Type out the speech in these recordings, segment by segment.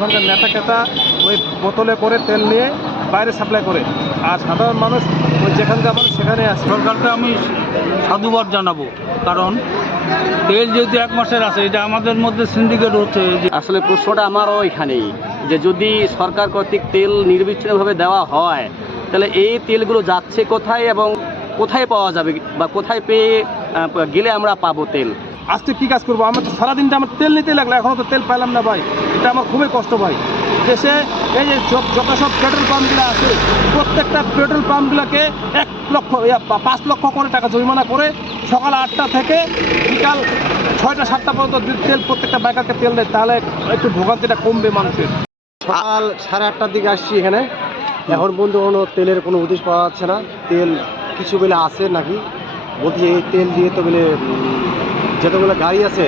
সরকার নেতা কেতা ওই বোতলে করে তেল নিয়ে বাইরে সাপ্লাই করে, আর সাধারণ মানুষ ওই যেখানকার মানুষ সেখানে আছে। সরকারকে আমি সাধুবাদ জানাবো, কারণ তেল যেহেতু 1 মাসের আছে, এটা আমাদের মধ্যে সিন্ডিকেট হচ্ছে। আসলে প্রশ্নটা আমারও এখানেই, যে যদি সরকার কর্তৃক তেল নির্বিচ্ছিন্নভাবে দেওয়া হয়, তাহলে এই তেলগুলো যাচ্ছে কোথায় এবং কোথায় পাওয়া যাবে, বা কোথায় পেয়ে গেলে আমরা পাবো তেল? আজকে কী কাজ করবো? আমার তো সারাদিনটা আমার তেল নিতে লাগলো, এখনও তো তেল পাইলাম না ভাই। এটা আমার খুবই কষ্ট ভাই। দেশে এই যে যত সব পেট্রোল পাম্পগুলো আছে, প্রত্যেকটা পেট্রোল পাম্পগুলোকে 5 লক্ষ করে টাকা জরিমানা করে সকাল 8টা থেকে বিকাল 6টা 7টা পর্যন্ত যদি তেল প্রত্যেকটা বাইকারকে তেল দেয়, তাহলে একটু ভোগান্তিটা কমবে মানুষের। সকাল 8:30টার দিকে আসছি এখানে, এখন পর্যন্ত কোনো তেলের কোনো উদ্দেশ্য পাওয়া যাচ্ছে না। তেল কিছু বেলে আছে নাকি বলছি, এই তেল দিয়ে তো বেলে যতগুলো গাড়ি আছে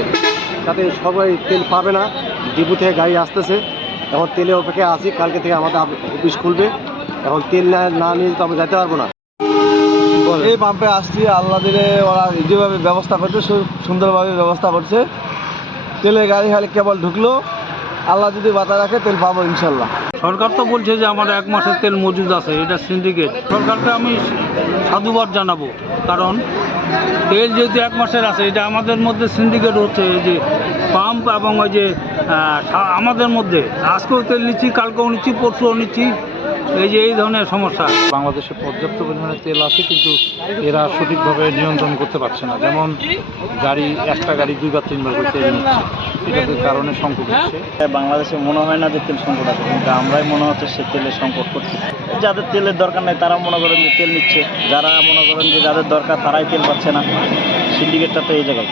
তাতে সবাই তেল পাবে না। ডিপু থেকে গাড়ি আসতেছে, এখন তেলের অপেক্ষায় আছি। কালকে থেকে আমাদের অফিস খুলবে, এখন তেল না নিয়ে তো আমরা যেতে পারবো না। এই পাম্পে আসছি, আল্লাহ দিলে ওরা যেভাবে ব্যবস্থা করছে সুন্দরভাবে ব্যবস্থা করছে। তেলের গাড়ি খালি কেবল ঢুকলো, আল্লাহ যদি বাতা রাখে তেল পাবো ইনশাল্লাহ। সরকার তো বলছে যে আমার 1 মাসের তেল মজুদ আছে, এটা সিন্ডিকেট। সরকারকে আমি সাধুবাদ জানাবো, কারণ তেল যেহেতু 1 মাসের আছে, এটা আমাদের মধ্যে সিন্ডিকেট হচ্ছে। যে পাম্প এবং ওই যে আমাদের মধ্যে আজকেও তেল নিচ্ছি, কালকেও নিচ্ছি, পরশুও নিচ্ছি, এই ধরনের সমস্যা। বাংলাদেশে পর্যাপ্ত পরিমাণে তেল আছে, কিন্তু এরা সঠিকভাবে নিয়ন্ত্রণ করতে পারছে না। যেমন গাড়ি, একটা গাড়ি 2 বা 3 বার করে তেল নিচ্ছে, এটার কারণে সংকট হচ্ছে। বাংলাদেশে মনে হয় না যে তেল সংকট আছে, কিন্তু আমরাই মনে হচ্ছে সে তেলের সংকট করছে। যাদের তেলের দরকার নেই তারা মনে করেন যে তেল নিচ্ছে, যারা মনে করেন যে যাদের দরকার তারাই তেল পাচ্ছে না। সিন্ডিকেটটা তো এই জায়গায়।